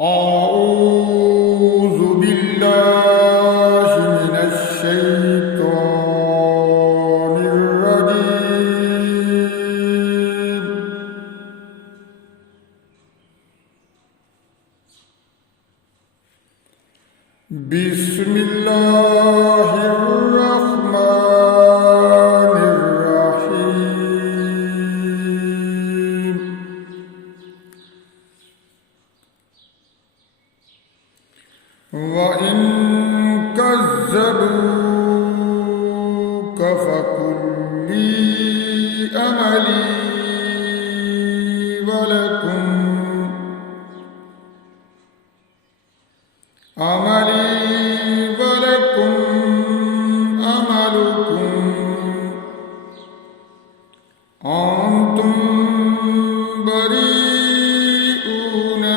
أعوذ بالله من الشيطان الرجيم بسم الله الرحمن الرحيم وإن كذبوك فقل لي أملي ولكم أملكم أنتم بريئون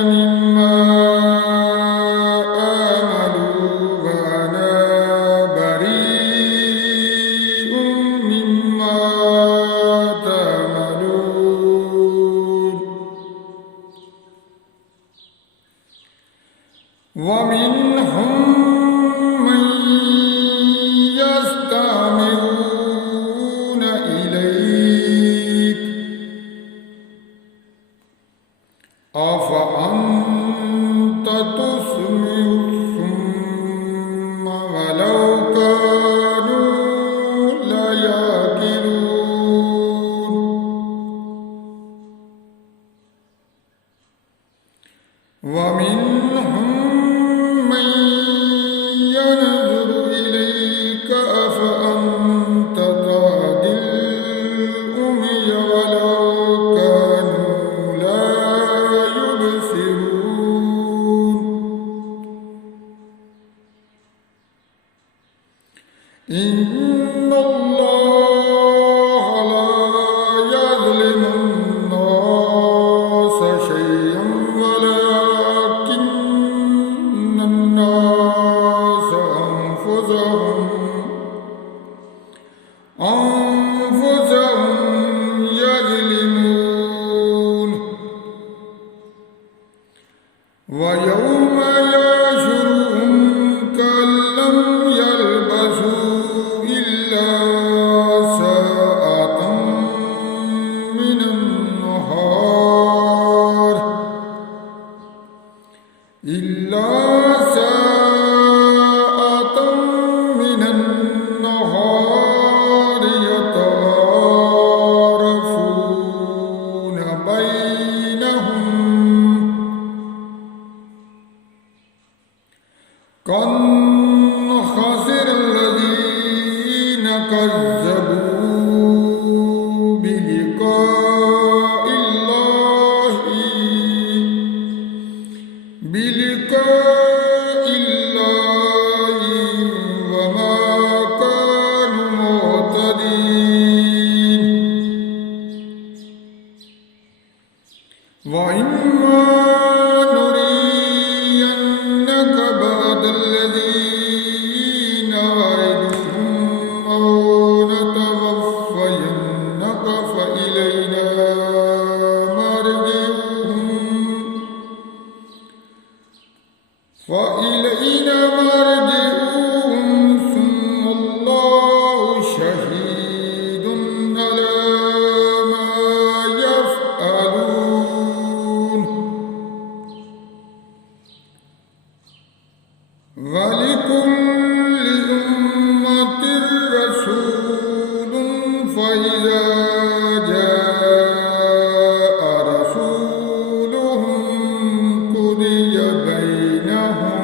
مما أعمل وأنا بريء مما تعملون ومنهم من يستمعون إليك أفأنت تسمع الصم ولو كانوا لا يعقلون ومنهم من ينظر إليك أفأنت تهدي العمي ولو كانوا لا يبصرون إن الله لا يظلم الناس شيئا ولكن الناس أنفسهم يظلمون ويوم يحشرهم كأن لم يلبثوا إلا ساعة من النهار يتعارفون بينهم قد خسر الذين كذبوا بلقاء الله وما كانوا مهتدين وإما نرينك بعض الذي نعدهم أو نتوفينك فإلينا مرجعهم ثم الله شهيد على ما يفعلون ولكل أمة رسول فإذا جاء رسولهم قضي بينهم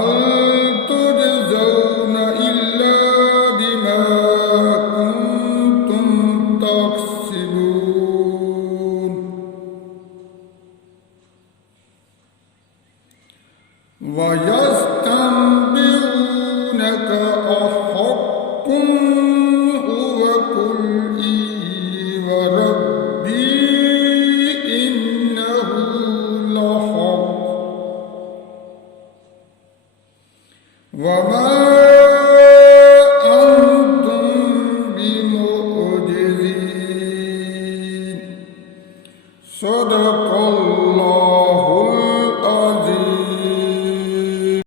هل تجزون إلا بما كنتم تكسبون ويوم